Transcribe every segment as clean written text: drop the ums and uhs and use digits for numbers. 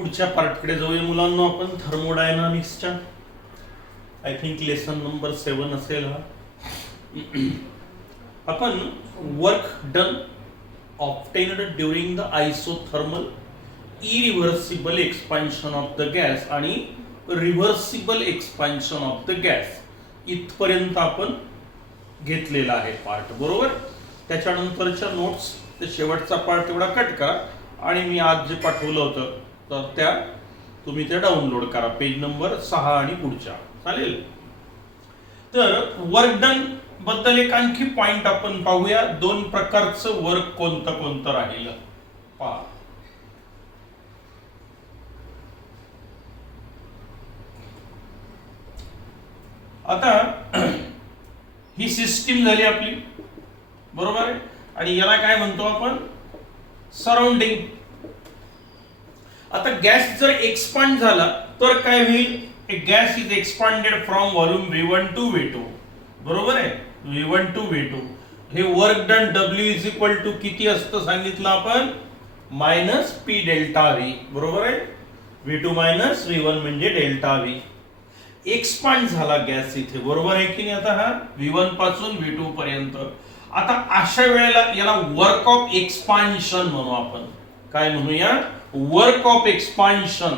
पुढच्या पार्टकडे जाऊया मुलांना. आपण थर्मोडायनामिक्सच्या आय थिंक लेसन नंबर 7 असेल हा. आपण work done obtained during the isothermal irreversible expansion of the gas आणि reversible expansion of the gas इथपर्यंत आपण घेतलेला आहे पार्ट, बरोबर. त्याच्यानंतरच्या नोट्स ते शेवटचा पार्ट तेवढा कट करा आणि मी आज जे पाठवलं होतं तर त्या तुम्ही ते डाउनलोड करा, पेज नंबर 6 आणि पुढच्या, चालेल. तर वर्क डन बद्दल एक आणखी पॉइंट आपण पाहूया. दोन प्रकारचं वर्क कोणतं कोणतं राहिलं पहा. आता ही सिस्टीम झाली आपली, बरोबर आहे, आणि याला काय म्हणतो आपण, सराउंडिंग. आता गॅस जर एक्सपांड झाला तर काय होईल, gas is expanded from volume V1 to V2, बरोबर आहे, V1 टू V2. हे work done W is equal to किती असतं सांगितलं आपण, मायनस P डेल्टा V, बरोबर आहे. V2 मायनस V1 म्हणजे डेल्टा V. एक्सपांड झाला गॅस इथे, बरोबर आहे की नाही. आता हा V1 पासून V2 पर्यंत. आता अशा वेळेला याला वर्क ऑफ एक्सपान्शन म्हणू आपण. काय म्हणूया, work of expansion.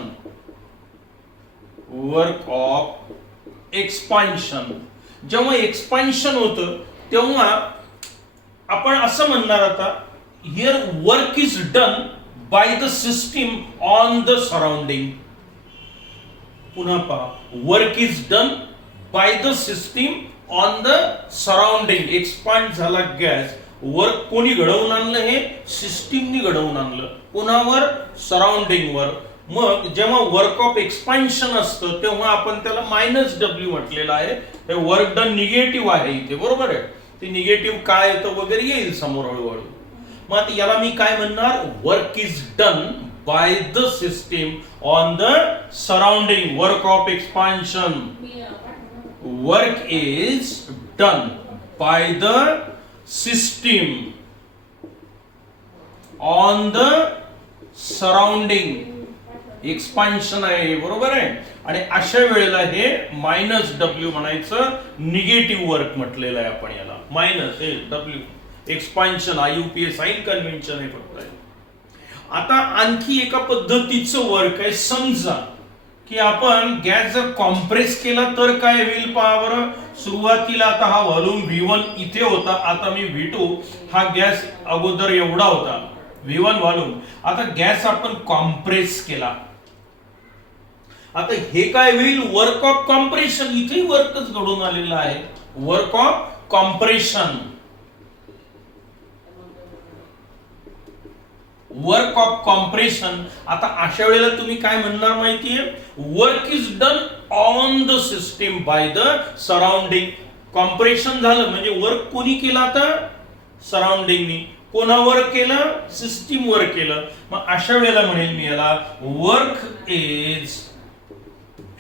Work of expansion. जेव्हा एक्सपान्शन होतं तेव्हा आपण असं म्हणणार, आता here work is done by the system on the surrounding. पुन्हा पहा, work is done by the system on the surrounding. Expand झाला गॅस, वर्क कोणी घडवून आणलं, हे सिस्टीमनी घडवून आणलं, पुन्हा सराउंडिंग वर. मग जेव्हा वर्क ऑफ एक्सपान्शन असतं तेव्हा आपण त्याला मायनस W म्हटलेलं आहे. हे वर्क डन निगेटिव्ह आहे इथे, बरोबर आहे. ते निगेटिव्ह काय येतं वगैरे येईल समोर हळूहळू. मग आता याला मी काय म्हणणार, work is done by the system on the surrounding. Work of expansion. Work is done by the system on the surrounding. Expansion आहे, बरोबर आहे. आणि अशा वेळेला हे मायनस W म्हणायचं, निगेटिव्ह वर्क म्हटलेलं आहे आपण याला, मायनस हे W. Expansion IUPAC sign convention आहे फक्त. आता आणखी एका पद्धतीचं वर्क आहे. समजा की आपण गॅस जर कॉम्प्रेस केला तर काय होईल पहा बरं. सुरुवातीला आता हा व्हॉल्यूम V1 इथे होता, आता मी V2, हा गॅस अगोदर एवढा होता V1 व्हॉल्यूम. आता गॅस आपण कॉम्प्रेस केला, आता हे काय होईल, वर्क ऑफ कॉम्प्रेशन. इथे वर्कच घडून आलेला आहे, work of compression. Work of compression. आता अशा वेळेला तुम्ही काय म्हणणार माहितीये, work is done on the system by the surrounding. Compression झालं म्हणजे वर्क कोणी केलं, आता सराउंडिंगनी. कोणावर केलं, सिस्टीम वर केलं. मग अशा वेळेला म्हणेल मी याला, work is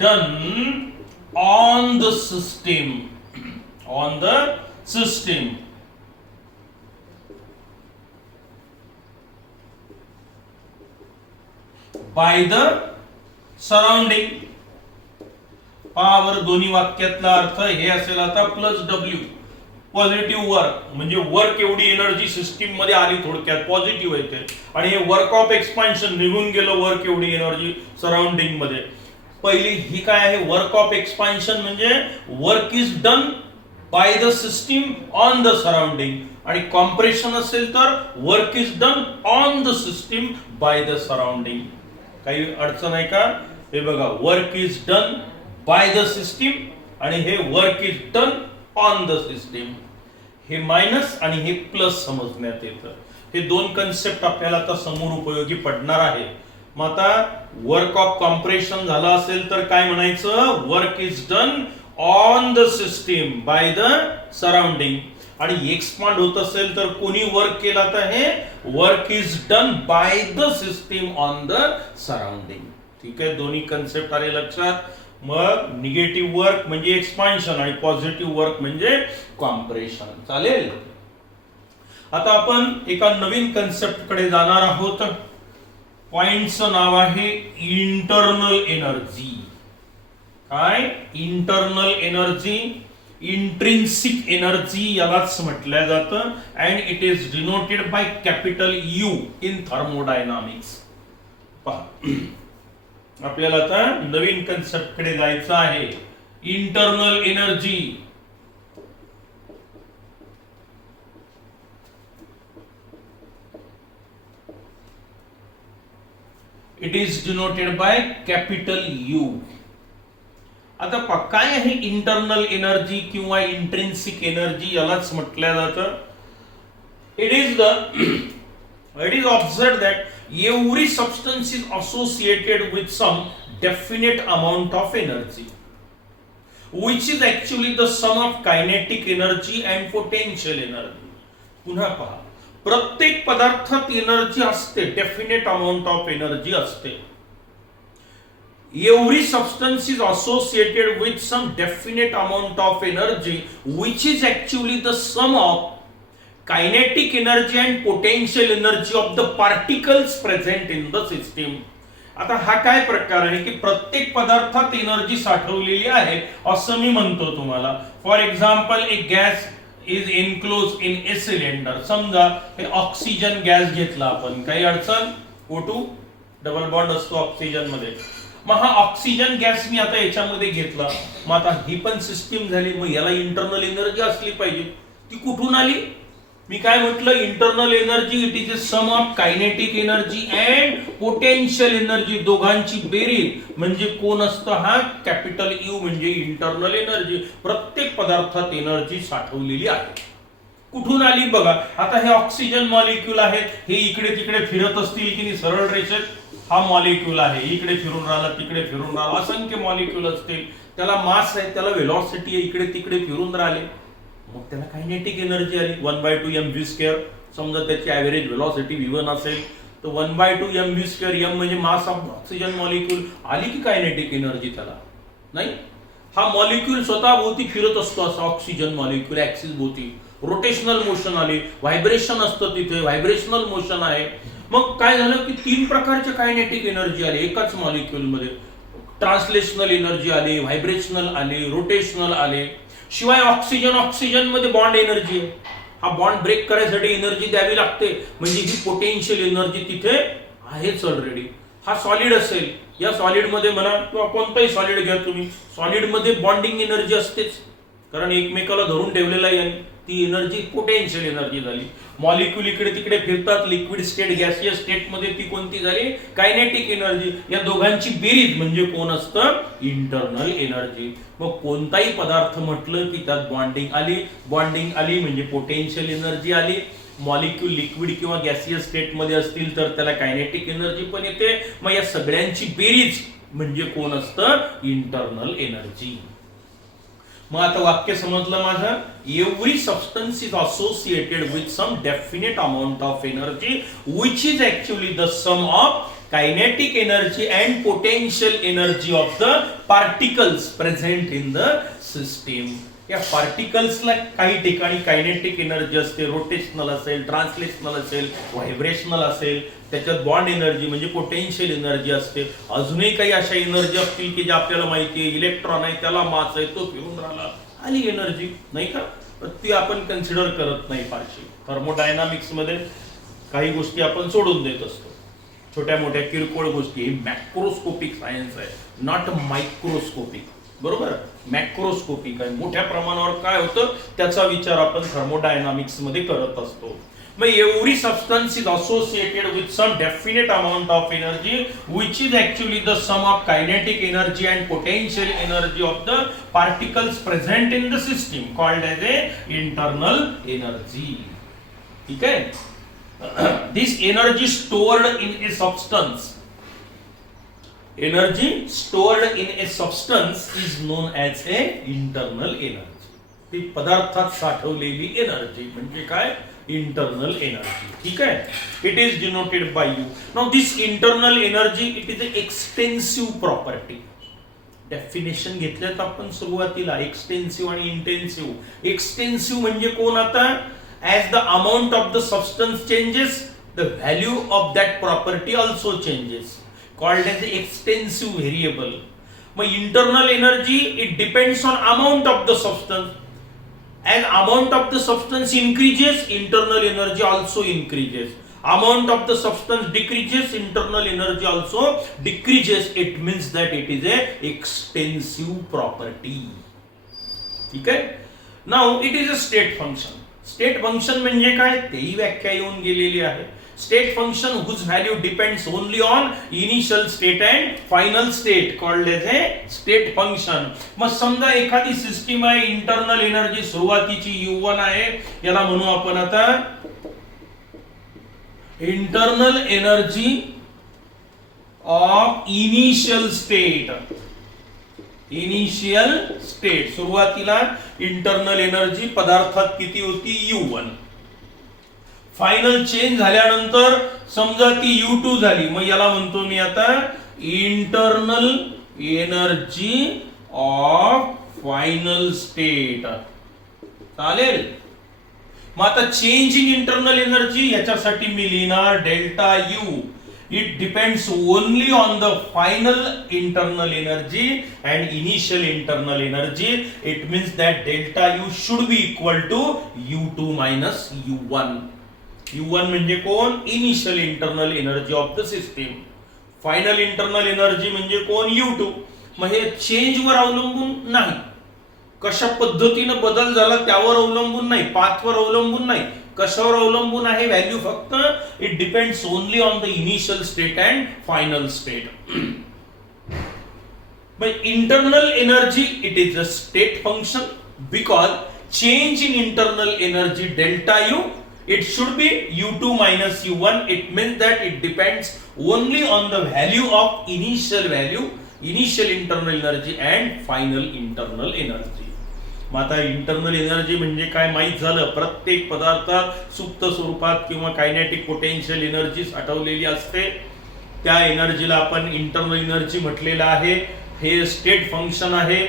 done on the system. On the system by the surrounding. पहा बरं, दोन्ही वाक्यातला अर्थ हे असेल आता प्लस W. पॉझिटिव्ह वर्क म्हणजे वर्क एवढी एनर्जी सिस्टीम मध्ये आली, थोडक्यात पॉझिटिव्ह येते. आणि हे वर्क ऑफ एक्सपान्शन, निघून गेलं वर्क एवढी एनर्जी सराउंडिंग मध्ये. पहिली ही काय आहे, वर्क ऑफ एक्सपान्शन म्हणजे work is done by the system on the surrounding. आणि कॉम्प्रेशन असेल तर work is done on the system by the surrounding. काही अडचण आहे का, हे बघा, work is done by the system आणि हे work is done on the system. हे मायनस आणि हे प्लस समजण्यात येतं. हे दोन कन्सेप्ट आपल्याला आता समोर उपयोगी पडणार आहे. मग आता वर्क ऑफ कॉम्प्रेशन झालं असेल तर काय म्हणायचं, work is done on the system by the surrounding. आणि एक्सपांड होत असेल तर कोणी वर्क केला, तर हे work is done by the system on the surrounding. ठीक आहे, दोन्ही कन्सेप्ट आले लक्षात. मग निगेटिव्ह वर्क म्हणजे एक्सपान्शन आणि पॉझिटिव्ह वर्क म्हणजे कॉम्प्रेशन. चालेल. आता आपण एका नवीन कन्सेप्ट कडे जाणार आहोत. पॉइंटचं नाव आहे इंटरनल एनर्जी. काय? इंटरनल एनर्जी, इंट्रिन्सिक एनर्जी यालाच म्हटलं जातं. And it is denoted by capital U in thermodynamics. पहा, आपल्याला आता नवीन कन्सेप्ट कडे जायचं आहे. Internal energy, it is denoted by capital U. आता काय आहे इंटरनल एनर्जी किंवा इंट्रिन्सिक एनर्जी यालाच म्हटलं जातं. It is observed that every substance is associated with some definite amount of energy which is actually the sum of kinetic energy and potential energy. पुन्हा पहा, प्रत्येक पदार्थात एनर्जी असते, डेफिनेट अमाउंट ऑफ एनर्जी असते. Every substance is associated with some definite amount of energy which is actually the sum of kinetic energy and potential energy of the particles present in the system. आता हा काय प्रकार आहे की प्रत्येक पदार्थात energy साठवलेली आहे असं मी म्हणतो तुम्हाला. फॉर एक्झाम्पल, एक gas is enclose in a cylinder. समजा हे ऑक्सिजन गॅस घेतला आपण, काही अडचण? O2 डबल बॉन्ड असतो ऑक्सिजन मध्ये. मग हा ऑक्सिजन गॅस मी आता याच्यामध्ये घेतला, मग आता ही पण सिस्टीम झाली. मग याला इंटरनल एनर्जी असली पाहिजे. ती कुठून आली? मी काय म्हटलं? Internal energy it is a sum of kinetic energy and potential energy, दोघांची बेरीज म्हणजे कोण असतं? हा कॅपिटल यू म्हणजे इंटरनल एनर्जी. प्रत्येक पदार्थात एनर्जी साठवलेली आहे. कुठून आली बघा. आता हे ऑक्सिजन मॉलिक्यूल आहेत, हे इकडे तिकडे फिरत असतील की नाही सरळ रेषेत. हा मॉलिक्यूल आहे, इकडे फिरून राहिला तिकडे फिरून राहिला, असंख्य मॉलिक्यूल असतील. त्याला मास आहे, त्याला व्हेलॉसिटी आहे, इकडे तिकडे फिरून राहिले. मग त्याला कायनेटिक एनर्जी आली 1/2 mv². समजा त्याची ॲव्हरेज व्हेलॉसिटी v1 असेल तर 1/2 mv². m म्हणजे मास ऑफ ऑक्सिजन मॉलिक्यूल. आली की कायनेटिक एनर्जी त्याला? नाही. हा मॉलिक्यूल स्वतः भोवती फिरत असतो, असा ऑक्सिजन मॉलिक्यूल ऍक्सिस भोवती. रोटेशनल मोशन आली, व्हायब्रेशन असतं तिथे, व्हायब्रेशनल मोशन आहे. मग काय झालं की 3 प्रकारच्या कायनेटिक एनर्जी आली एकाच मॉलिक्यूल मध्ये. ट्रान्सलेशनल एनर्जी आली, व्हायब्रेशनल आली, रोटेशनल आले. शिवाय ऑक्सिजन मध्ये बॉन्ड एनर्जी आहे. हा बॉन्ड ब्रेक करायसाठी एनर्जी द्यावी लागते, म्हणजे ही पोटेन्शियल एनर्जी तिथे आहेच ऑलरेडी. हा सॉलिड असेल, या सॉलिड मध्ये म्हणा किंवा कोणताही सॉलिड घ्या तुम्ही, सॉलिड मध्ये बॉन्डिंग एनर्जी असतेच, कारण एकमेकाला धरून ठेवलेला आहे. ती एनर्जी पोटेन्शियल एनर्जी झाली. मॉलिक्यूल इकडे तिकडे फिरतात, लिक्विड स्टेट गॅसियस स्टेट मध्ये ती कोणती झाली? Kinetic energy. या दोघांची बेरीज म्हणजे कोण असतं? Internal energy. मग कोणताही पदार्थ म्हटलं की त्यात बॉन्डिंग आली म्हणजे पोटेन्शियल एनर्जी आली. मॉलिक्यूल लिक्विड किंवा गॅसियस स्टेट मध्ये असतील तर त्याला कायनेटिक एनर्जी पण येते. मग या सगळ्यांची बेरीज म्हणजे कोण असतं? Internal energy. मग आता वाक्य समजलं माझं? Every substance is associated with some definite amount of energy which is actually the sum of kinetic energy and potential energy of the particles present in the system. या पार्टिकल्सला काही ठिकाणी कायनेटिक एनर्जी असते, रोटेशनल असेल, translational असेल, vibrational असेल. त्याच्यात bond energy म्हणजे पोटेन्शियल एनर्जी असते. अजूनही काही अशा एनर्जी असतील की जे आपल्याला माहिती आहे, इलेक्ट्रॉन आहे त्याला मास आहे तो फिरून राहिला, आली एनर्जी, नाही का? ती आपण कन्सिडर करत नाही फारशी. थर्मोडायनामिक्स मध्ये काही गोष्टी आपण सोडून देत असतो, छोट्या मोठ्या किरकोळ गोष्टी. मॅक्रोस्कोपिक सायन्स आहे, नॉट मायक्रोस्कोपिक. बरोबर? मॅक्रोस्कोपिक आहे, मोठ्या प्रमाणावर काय होतं त्याचा विचार आपण थर्मोडायनामिक्स मध्ये करत असतो. मग every substance is associated with some definite amount of energy which is actually the sum of kinetic energy and potential energy of the particles present in the system called as a internal energy. ठीक आहे? This energy stored in a substance, energy stored in a substance is known as a internal energy. ती पदार्थात साठवलेली energy म्हणजे काय? Internal energy. ठीक आहे? It is denoted bye you. Now this internal energy it is a extensive property. Definition घेतल्यात आपण सुरुवातीला, एक्सटेन्सिव्ह आणि इंटेन्सिव्ह. एक्सटेन्सिव्ह म्हणजे कोण? आता as the amount of the substance changes the value of that property also changes, called as the extensive variable. मग internal energy it depends on amount of the substance. As amount of the substance increases, internal energy also increases. Amount of the substance decreases, internal energy also decreases. It means that it is a extensive property. ठीक आहे. Now it is a state function. State function म्हणजे काय, तेही व्याख्या येऊन गेलेली आहे. State function whose value depends only on initial state and final state called as a state function. मग समजा एखादी सिस्टीम आहे, इंटरनल एनर्जी सुरुवातीची U1 आहे, याला म्हणू आपण आता internal energy of initial state. Initial state सुरुवातीला इंटरनल एनर्जी पदार्थात किती होती, U1. फायनल चेंज झाल्यानंतर समजा ती U2 झाली, मग याला म्हणतो मी आता internal energy of final state. चालेल. मग आता चेंज इन इंटरनल एनर्जी याच्यासाठी मी लिहिणार delta U. It depends only on the final internal energy and initial internal energy. It means that delta U should be equal to U2 minus U1. U1 म्हणजे कोण, initial internal energy of the system. Final internal energy म्हणजे कोण, U2. मग हे change वर अवलंबून नाही, कशा पद्धतीने बदल झाला त्यावर अवलंबून नाही, पाथवर अवलंबून नाही, कशावर अवलंबून आहे व्हॅल्यू, फक्त it depends only on the initial state and final state. मग internal energy it is a state function because change in internal energy delta U it should be U2 minus U1. It means that it depends only on the value of initial value, initial internal energy and final internal energy. मग आता internal energy म्हणजे काय माहित झालं. प्रत्येक पदार्थात सुप्त स्वरूपात किंवा कायनेटिक पोटेन्शियल एनर्जी साठवलेली असते. त्या एनर्जीला आपण इंटरनल एनर्जी म्हटलेलं आहे. हे स्टेट फंक्शन आहे.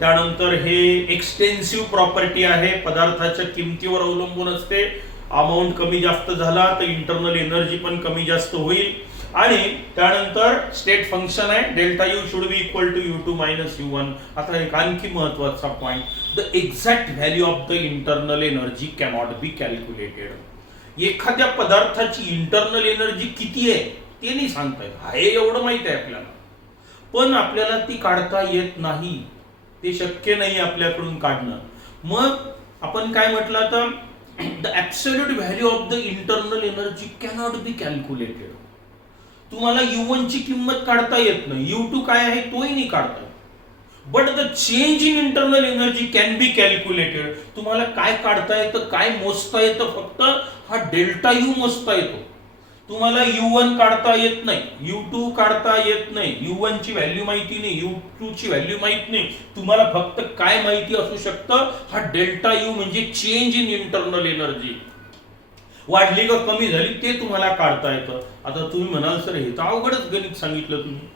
त्यानंतर हे एक्सटेन्सिव्ह प्रॉपर्टी आहे, पदार्थाच्या किमतीवर अवलंबून असते. अमाऊंट कमी जास्त झाला तर इंटरनल एनर्जी पण कमी जास्त होईल. आणि त्यानंतर स्टेट फंक्शन आहे delta U should be equal to U2 minus U1. आता एक आणखी महत्वाचा point, the exact value of the internal energy cannot be calculated. एखाद्या पदार्थाची इंटरनल एनर्जी किती आहे ते नाही सांगता येत. आहे एवढं माहित आहे आपल्याला, पण आपल्याला ती काढता येत नाही, ते शक्य नाही आपल्याकडून काढणं. मग आपण काय म्हटलं आता, the absolute value of the internal energy cannot be calculated. तुम्हाला U1 ची किंमत काढता येत नाही, U2 काय आहे तोही नाही काढता येत. But the change in internal energy can B calculated. तुम्हाला काय काढता येतं, काय मोजता येतं, फक्त हा डेल्टा U मोजता येतो. तुम्हाला U1 काढता येत नाही, U2 काढता येत नाही, U1 ची व्हॅल्यू माहिती नाही, U2 ची व्हॅल्यू माहित नाही. तुम्हाला फक्त काय माहिती असू शकतं, हा डेल्टा U म्हणजे चेंज इन इंटरनल एनर्जी. वाढली का कमी झाली ते तुम्हाला काढता येतं. आता तुम्ही म्हणाल सर हे तर अवघडच गणित सांगितलं तुम्ही,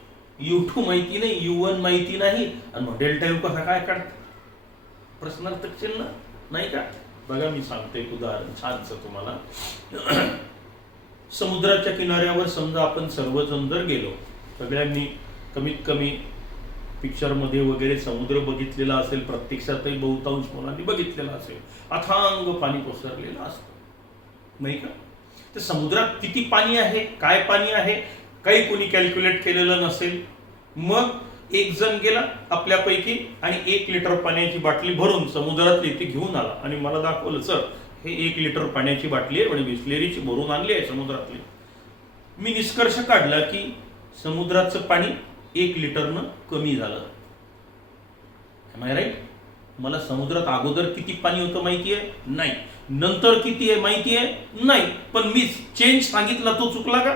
U2 माहिती नाही, U1 माहिती नाही आणि मग डेल्टा U कसा काय काढता, प्रश्नार्थक चिन्ह नाही का. बघा मी सांगते एक उदाहरण छानसं तुम्हाला. समुद्राच्या किनाऱ्यावर समजा आपण सर्वजण जर गेलो, सगळ्यांनी कमीत कमी पिक्चर मध्ये वगैरे समुद्र बघितलेला असेल, प्रत्यक्षातही बहुतांश मुलांनी बघितलेला असेल. अथांग पाणी पसरलेलं असतं नाही का. तर समुद्रात किती पाणी आहे, काय पाणी आहे, काही कोणी कॅल्क्युलेट केलेलं नसेल. मग एक जण गेला आपल्यापैकी आणि 1 लिटर पाण्याची बाटली भरून समुद्रातली ती घेऊन आला आणि मला दाखवलं, सर हे 1 लिटर पाण्याची बाटली आहे आणि बिस्लेरीची भरून आणली आहे समुद्रातली. मी निष्कर्ष काढला की समुद्राचं पाणी 1 लिटरनं कमी झालं. Am I right. मला समुद्रात अगोदर किती पाणी होतं माहिती आहे नाही, नंतर किती आहे माहिती आहे नाही, पण मी चेंज सांगितला तो चुकला का,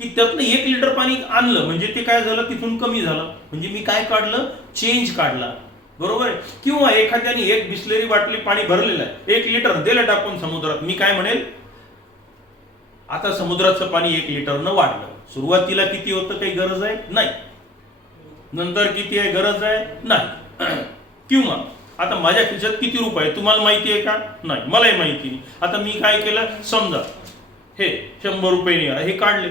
की त्यातनं 1 लिटर पाणी आणलं म्हणजे ते काय झालं, तिथून कमी झालं म्हणजे मी काय काढलं, चेंज काढला. बरोबर आहे. किंवा एखाद्याने 1 बिस्लेरी बाटली पाणी भरलेलं आहे, 1 लिटर दिलं टाकून समुद्रात, मी काय म्हणेल, आता समुद्राचं पाणी 1 लिटरनं वाढलं. सुरुवातीला किती होतं काही गरज आहे नाही, नंतर किती आहे गरज आहे नाही. किंवा आता माझ्या खिशात किती रुपये तुम्हाला माहिती आहे का नाही, मलाही माहिती नाही. आता मी काय केलं, समजा हे 100 रुपये निघाला, हे काढले.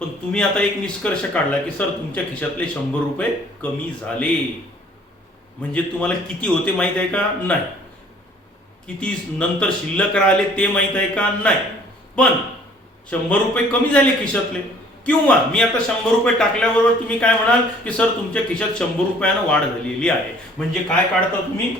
पण तुम्ही आता एक निष्कर्ष काढला की सर तुमच्या खिशातले 100 रुपये कमी झाले. म्हणजे तुम्हाला किती होते माहित आहे का? नाही. किती नंतर शिल्लक राहिले ते माहित आहे का? नाही. पण 100 रुपये कमी झाले खिशातले. किंवा मी आता 100 रुपये टाकल्याबरोबर तुम्ही काय म्हणाल की सर तुमच्या खिशात 100 रुपयानं वाढ झालेली आहे. म्हणजे काय काढता तुम्ही?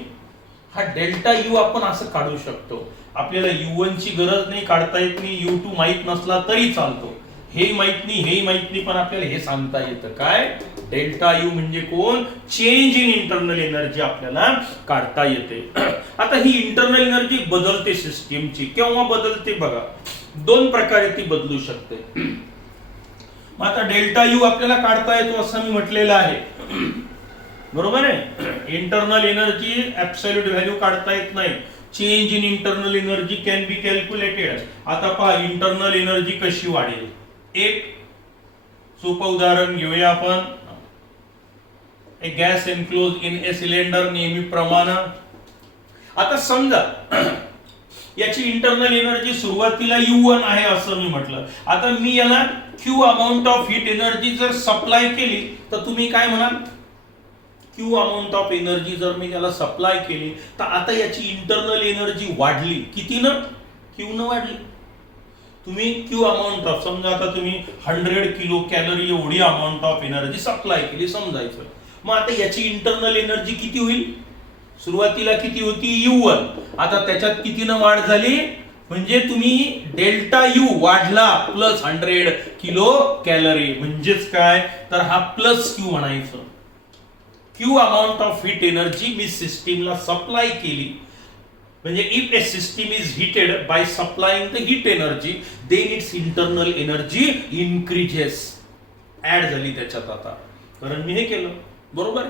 हा डेल्टा यू आपण असं काढू शकतो. आपल्याला U1 ची गरज नाही, काढता येत नाही. U2 माहित नसला तरी चालतो. हे माहित नाही, हे माहित नाही, पण आपल्याला हे सांगता येतं काय? डेल्टा यू म्हणजे कोण? चेंज इन इंटरनल एनर्जी आपल्याला काढता येते. आता ही इंटरनल एनर्जी बदलते सिस्टीमची. केव्हा बदलते बघा, दोन प्रकारे ती बदलू शकते. मग आता डेल्टा यू आपल्याला काढता येतो असं मी म्हटलेलं आहे, बरोबर आहे. इंटरनल एनर्जी ऍब्सोल्यूट व्हॅल्यू काढता येत नाही. Change in internal energy can B calculated. आता पहा इंटरनल एनर्जी कशी वाढेल. एक सोपं उदाहरण घेऊया आपण. A gas enclose in a cylinder नेहमीप्रमाणे. आता समजा याची इंटरनल एनर्जी सुरुवातीला U1 आहे असं मी म्हटलं. आता मी याला Q amount of heat energy जर सप्लाय केली तर तुम्ही काय म्हणाल? Q अमाऊंट ऑफ एनर्जी जर मी त्याला सप्लाय केली तर आता याची इंटरनल एनर्जी वाढली. किती न? Q न वाढली. तुम्ही Q अमाऊंट ऑफ, समजा आता तुम्ही 100 किलो कॅलरी एवढी अमाऊंट ऑफ एनर्जी सप्लाय केली समजायचं. मग आता याची इंटरनल एनर्जी किती होईल? सुरुवातीला किती होती? U1. आता त्याच्यात कितीनं वाढ झाली? म्हणजे तुम्ही डेल्टा यू वाढला प्लस 100 किलो कॅलरी. म्हणजेच काय? तर हा प्लस Q म्हणायचं. Q amount of heat energy मी सिस्टीमला सप्लाय केली. म्हणजे if a system is heated by supplying the heat energy then its internal energy increases. Add झाली त्याच्यात आता, कारण मी हे केलं, बरोबर.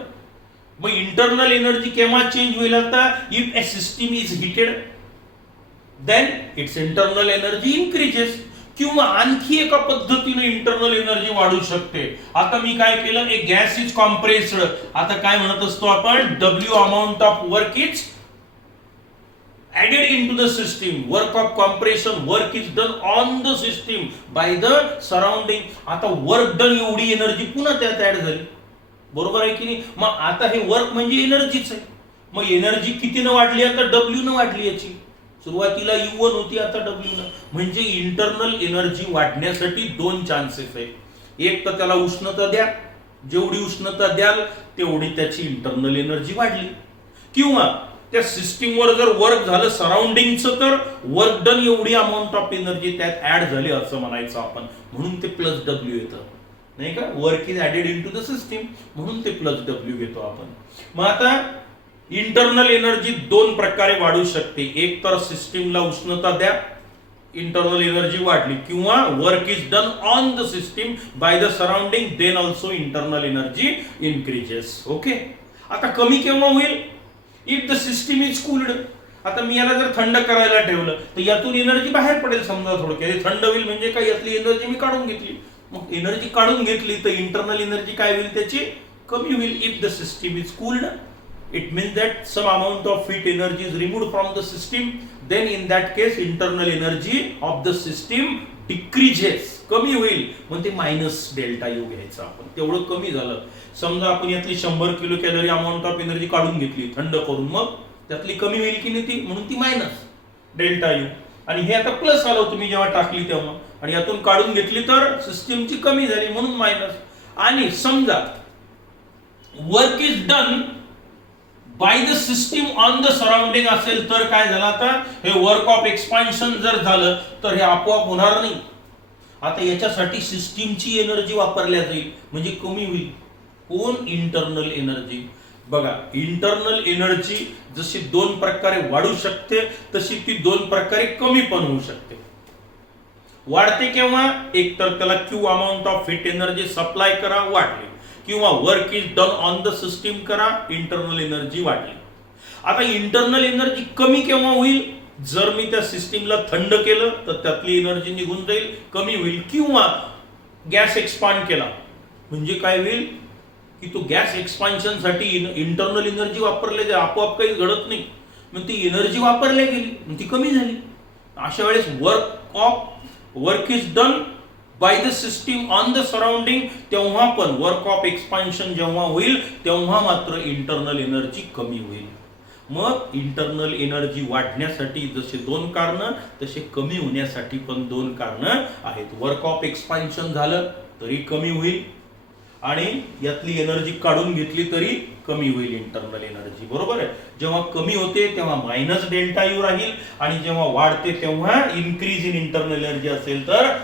मग इंटरनल एनर्जी केव्हा चेंज होईल? आता if a system is heated then its internal energy increases. किंवा आणखी एका पद्धतीने इंटरनल एनर्जी वाढू शकते. आता मी काय केलं? ए गॅस इज कॉम्प्रेस्ड. आता काय म्हणत असतो आपण? W amount of work is added into the system. Work of compression, work is done on the system by the surrounding. आता वर्क डन एवढी एनर्जी पुन्हा त्यात ऍड झाली, बरोबर आहे की नाही? मग आता हे वर्क म्हणजे एनर्जीच आहे. मग एनर्जी कितीनं वाढली? आता W न वाढली. याची सुरुवातीला U1 होती, आता W न. म्हणजे इंटरनल एनर्जी वाढण्यासाठी दोन चान्सेस आहेत. एक तर त्याला उष्णता द्या, जेवढी उष्णता द्याल तेवढी त्याची इंटरनल एनर्जी वाढली. किंवा त्या सिस्टीमवर जर वर्क झालं सराउंडिंगचं तर वर्क डन एवढी अमाऊंट ऑफ एनर्जी त्यात ऍड झाली असं म्हणायचं आपण. म्हणून ते प्लस W येतं, नाही का? Work is added into the system, म्हणून ते प्लस W घेतो आपण. मग आता इंटरनल एनर्जी दोन प्रकारे वाढू शकते. एक तर सिस्टीमला उष्णता द्या, इंटरनल एनर्जी वाढली. किंवा work is done on the system by the surrounding then also internal energy increases. Okay. आता कमी केव्हा होईल? If the system is cooled. आता मी याला जर थंड करायला ठेवलं तर यातून एनर्जी बाहेर पडेल. समजा थोडक्यात थंड होईल म्हणजे काय? यातली एनर्जी मी काढून घेतली. मग एनर्जी काढून घेतली तर इंटरनल एनर्जी काय होईल? त्याची कमी होईल. If the system is cooled it means that some amount of heat energy is removed from the system, then in that case internal energy of the system decreases. कमी होईल. मग ते मायनस डेल्टा यू घ्यायचं आपण. तेवढं कमी झालं. समजा आपण यातली 100 kilo calorie amount of energy काढून घेतली थंड करून, मग त्यातली कमी होईल की नाही ती, म्हणून ती मायनस डेल्टा यू. आणि हे आता प्लस आलं तुम्ही जेव्हा टाकली तेव्हा, आणि यातून काढून घेतली तर सिस्टीमची कमी झाली म्हणून मायनस. आणि समजा work is done by the system on the surrounding असेल तर काय झालं? आता हे वर्क ऑफ एक्सपान्शन जर झालं तर हे आपोआप होणार नाही. आता याच्यासाठी सिस्टीमची एनर्जी वापरल्या जाईल, म्हणजे कमी होईल. कोण? Internal energy. बघा, इंटरनल एनर्जी जशी दोन प्रकारे वाढू शकते तशी ती दोन प्रकारे कमी पण होऊ शकते. वाढते केव्हा? एक तर त्याला Q amount of heat energy supply करा, वाढली. किंवा work is done on the system करा, इंटरनल एनर्जी वाढली. आता इंटरनल एनर्जी कमी केव्हा होईल? जर मी त्या सिस्टीमला थंड केलं तर त्यातली एनर्जी निघून जाईल, कमी होईल. किंवा गॅस एक्सपांड केला म्हणजे काय होईल की तो गॅस एक्सपान्शन साठी इंटरनल एनर्जी वापरले जाईल. आपोआप काही घडत नाही, मग ती एनर्जी वापरली गेली, मग ती कमी झाली. अशा वेळेस work of work is done by the system on the surrounding, तेव्हा पण वर्क ऑफ एक्सपान्शन जेव्हा होईल तेव्हा मात्र इंटरनल एनर्जी कमी होईल. मग इंटरनल एनर्जी वाढण्यासाठी जसे दोन कारण तसे कमी होण्यासाठी पण दोन कारण आहेत. वर्क ऑफ एक्सपान्शन झालं तरी कमी होईल आणि यातली एनर्जी काढून घेतली तरी कमी होईल इंटरनल एनर्जी. बरोबर आहे. जेव्हा कमी होते तेव्हा मायनस डेल्टा यू राहील आणि जेव्हा वाढते तेव्हा इन्क्रीज इन इंटरनल एनर्जी असेल तर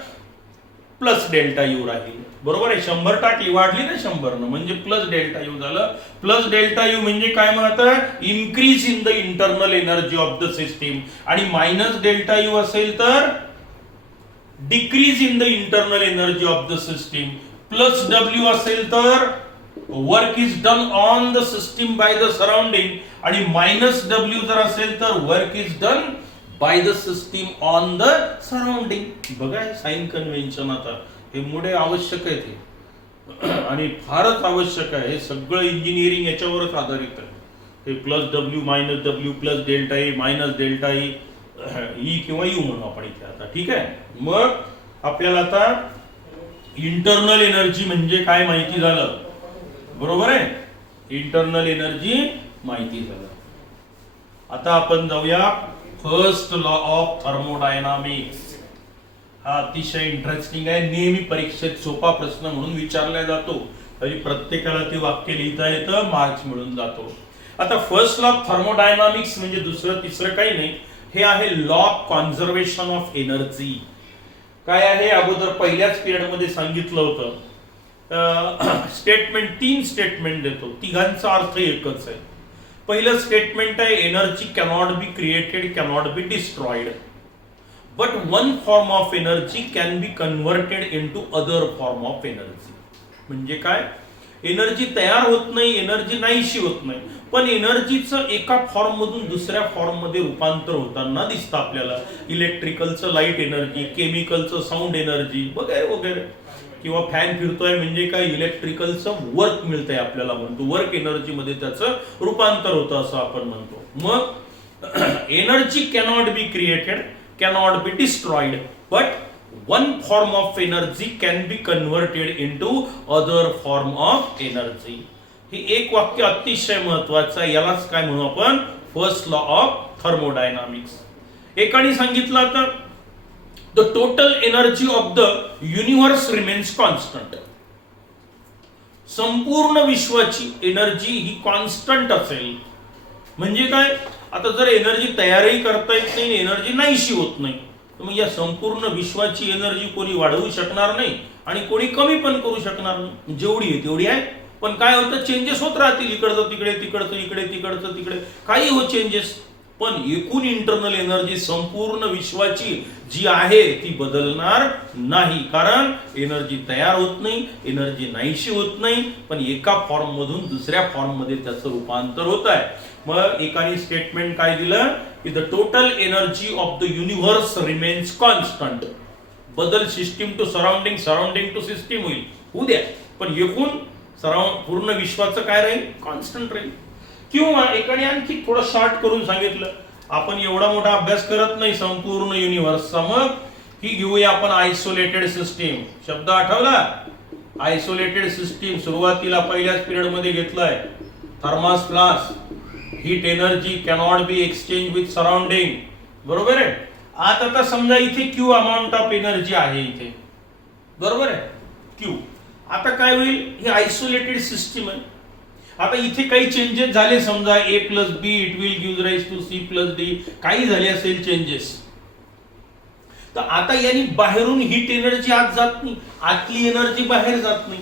प्लस डेल्टा यू राहील. बरोबर आहे. 100 टाकली वाढली ना 100 म्हणजे प्लस डेल्टा यू झालं. प्लस डेल्टा यू म्हणजे काय म्हणतात increase in the internal energy of the system आणि मायनस डेल्टा यू असेल तर decrease in the internal energy of the system. Plus W असेल तर work is done on the system by the surrounding आणि minus W जर असेल तर work is done by the system on the surrounding. बघा sign convention आता हे मुळे आवश्यक आहे ते आणि फारच आवश्यक आहे. हे सगळं इंजिनिअरिंग याच्यावरच आधारित आहे. हे plus W minus W plus delta e minus delta E किंवा यू म्हणू आपण इथे आता. ठीक आहे. मग आपल्याला आता इंटरनल एनर्जी म्हणजे काय माहिती झालं. बरोबर आहे. इंटरनल एनर्जी माहिती झालं. आता आपण जाऊया फर्स्ट लॉ ऑफ थर्मोडायनामिक्स. हा अतिशय इंटरेस्टिंग आहे. नेहमी परीक्षेत सोपा प्रश्न म्हणून विचारला जातो. तरी प्रत्येकाला ते वाक्य लिहिता येतं, मार्क्स मिळून जातो. आता फर्स्ट लॉ ऑफ थर्मोडायनामिक्स म्हणजे दुसरं तिसरं काही नाही, हे आहे law of conservation of energy. काय आहे अगोदर पहिल्याच पिरियड मध्ये सांगितलं होतं. स्टेटमेंट 3 स्टेटमेंट देतो, तिघांचा अर्थ एकच आहे. पहिलं स्टेटमेंट आहे energy cannot be created cannot be destroyed but one form of energy can be converted into other form of energy. म्हणजे काय एनर्जी तयार होत नाही, एनर्जी नाहीशी होत नाही, पण एनर्जीचं एका फॉर्म मधून दुसऱ्या फॉर्म मध्ये रूपांतर होताना दिसतं आपल्याला. इलेक्ट्रिकलचं लाईट एनर्जी, केमिकलचं साऊंड एनर्जी वगैरे वगैरे. किंवा फॅन फिरतोय म्हणजे काय इलेक्ट्रिकलचं वर्क मिळतंय आपल्याला म्हणतो. वर्क एनर्जी मध्ये त्याचं रूपांतर होतं असं आपण म्हणतो. मग energy cannot be created cannot be destroyed but one form of energy can be converted into other form of energy. हे एक वाक्य अतिशय महत्वाचं आहे. यालाच काय म्हणू आपण फर्स्ट लॉ ऑफ थर्मोडायनामिक्स. एकाने सांगितलं तर the total energy of the universe remains constant. संपूर्ण विश्वाची एनर्जी ही कॉन्स्टंट असेल. म्हणजे काय आता जर एनर्जी तयारही करता येत नाही, एनर्जी नाहीशी होत नाही, तर मग या संपूर्ण विश्वाची एनर्जी कोणी वाढवू शकणार नाही आणि कोणी कमी पण करू शकणार नाही. जेवढी आहे तेवढी आहे. पण काय होतं चेंजेस होत राहतील. इकडचं तिकडे तिकडचं इकडे तिकडचं तिकडे काही हो चेंजेस. पण एकूण इंटरनल एनर्जी संपूर्ण विश्वाची जी आहे ती बदलणार नाही. कारण एनर्जी तयार होत नाही, एनर्जी नाहीशी होत नाही, पण एका फॉर्म मधून दुसऱ्या फॉर्म मध्ये त्याचं रूपांतर होत आहे. मग एकाने स्टेटमेंट काय दिलं की the total energy of the universe remains constant. बदल system to surrounding, surrounding to system होईल होऊ द्या, पण एकूण पूर्ण विश्वाचं काय राहील कॉन्स्टंट राहील. किंवा एकाने आणखी थोडं शॉर्ट करून सांगितलं, आपण एवढा मोठा अभ्यास करत नाही संपूर्ण युनिव्हर्सचा, मग ही घेऊया आपण आयसोलेटेड सिस्टीम. शब्द आठवला आयसोलेटेड सिस्टीम. सुरुवातीला पहिल्याच पिरियड मध्ये घेतलाय. Thermos flask, heat energy cannot be exchange with surrounding. बरोबर आहे. आता समजा इथे क्यू अमाऊंट ऑफ एनर्जी आहे इथे. बरोबर आहे क्यू. आता काय होईल ही आयसोलेटेड सिस्टीम आहे. आता इथे काही चेंजेस झाले, समजा A plus B it will give rise to C plus D, काही झाले असेल चेंजेस, तर आता यांनी बाहेरून हीट एनर्जी आत जात नाही, आतली एनर्जी बाहेर जात नाही.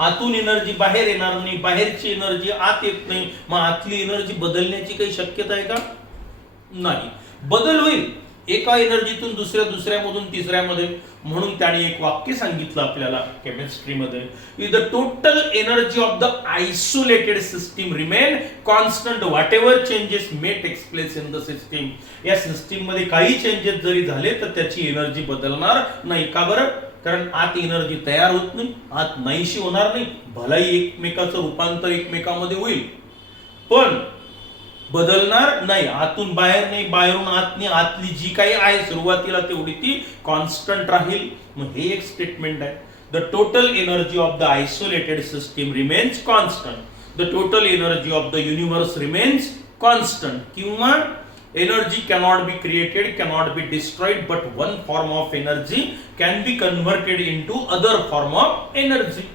आतून एनर्जी बाहेर येणार नाही, बाहेरची एनर्जी आत येत नाही. मग आतली एनर्जी बदलण्याची काही शक्यता आहे का? नाही. बदल होईल एका एनर्जीतून दुसऱ्या, दुसऱ्यामधून तिसऱ्यामध्ये. म्हणून त्याने एक वाक्य सांगितलं आपल्याला केमिस्ट्रीमध्ये, the total energy of the isolated system remain constant whatever changes may takes place in the system. या सिस्टीम मध्ये काही चेंजेस जरी झाले तर त्याची एनर्जी बदलणार नाही. का बरं? कारण आत एनर्जी तयार होत नाही, आत नाहीशी होणार नाही. भलाही एकमेकाचं रूपांतर एकमेकामध्ये होईल, पण बदलणार नाही, आतून बाहेर नाही, बाहेरून आत नाही, आतली जी काही आहे सुरुवातीला तेवढी ती कॉन्स्टंट राहील. मग हे एक स्टेटमेंट आहे. The total energy of the isolated system remains constant, the total energy of the universe remains constant. किंवा energy cannot be created, cannot be destroyed, but one form of energy can be converted into other form of energy.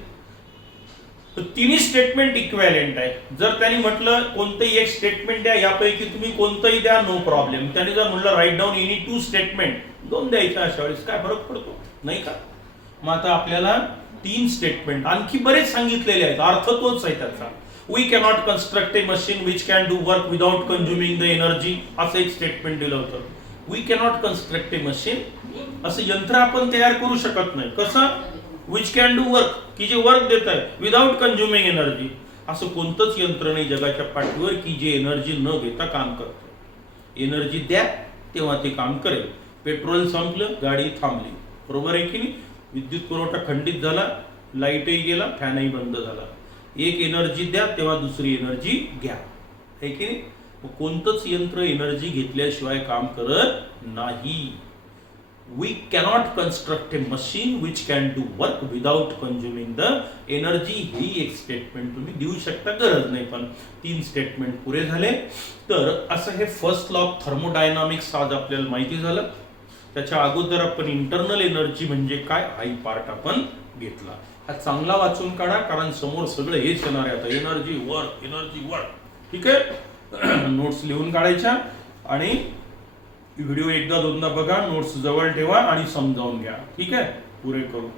तिन्ही statement equivalent आहे. जर त्यांनी म्हटलं कोणतंही एक statement द्या, यापैकी तुम्ही कोणतंही द्या, नो प्रॉब्लेम. त्यांनी जर म्हटलं write down any two statement, दोन द्यायच्या, अशा वेळेस काय फरक पडतो, नाही का? मग आता आपल्याला 3 स्टेटमेंट आणखी बरेच सांगितलेले आहेत, अर्थ तोच आहे त्याचा. We cannot construct a machine which can do work without consuming the energy, असं एक स्टेटमेंट दिलं होतं. We cannot construct a machine, असं यंत्र आपण तयार करू शकत नाही. कसं? विच कॅन डू वर्क, की जे वर्क देत आहे विदाउट कंझ्युमिंग एनर्जी. असं कोणतंच यंत्र नाही जगाच्या पाठीवर की जे एनर्जी न घेता काम करतं. एनर्जी द्या तेव्हा ते काम करेल. पेट्रोल संपलं, गाडी थांबली, बरोबर आहे की नाही? विद्युत पुरवठा खंडित झाला, लाईटही गेला, फॅनही बंद झाला. एक एनर्जी द्या तेव्हा दुसरी एनर्जी घ्या, आहे की नाही? कोणतंच यंत्र एनर्जी घेतल्याशिवाय काम करत नाही. We cannot construct a machine which can do work without consuming the energy. ही एक स्टेटमेंट तुम्ही देऊ शकता, गरज नाही, पण 3 स्टेटमेंट पुरे झाले. तर असं हे फर्स्ट लॉ ऑफ थर्मोडायनामिक्स आज आपल्याला माहिती झालं. त्याच्या अगोदर आपण इंटरनल एनर्जी म्हणजे काय हाही पार्ट आपण घेतला. हा चांगला वाचून काढा, कारण समोर सगळं हेच येणार आहे आता, एनर्जी वर्क, एनर्जी वर्क. ठीक आहे? नोट्स लिहून काढायच्या आणि व्हिडिओ एकदा दोनदा बघा, नोट्स जवळ ठेवा आणि समजावून घ्या. ठीक आहे? पुरे करू.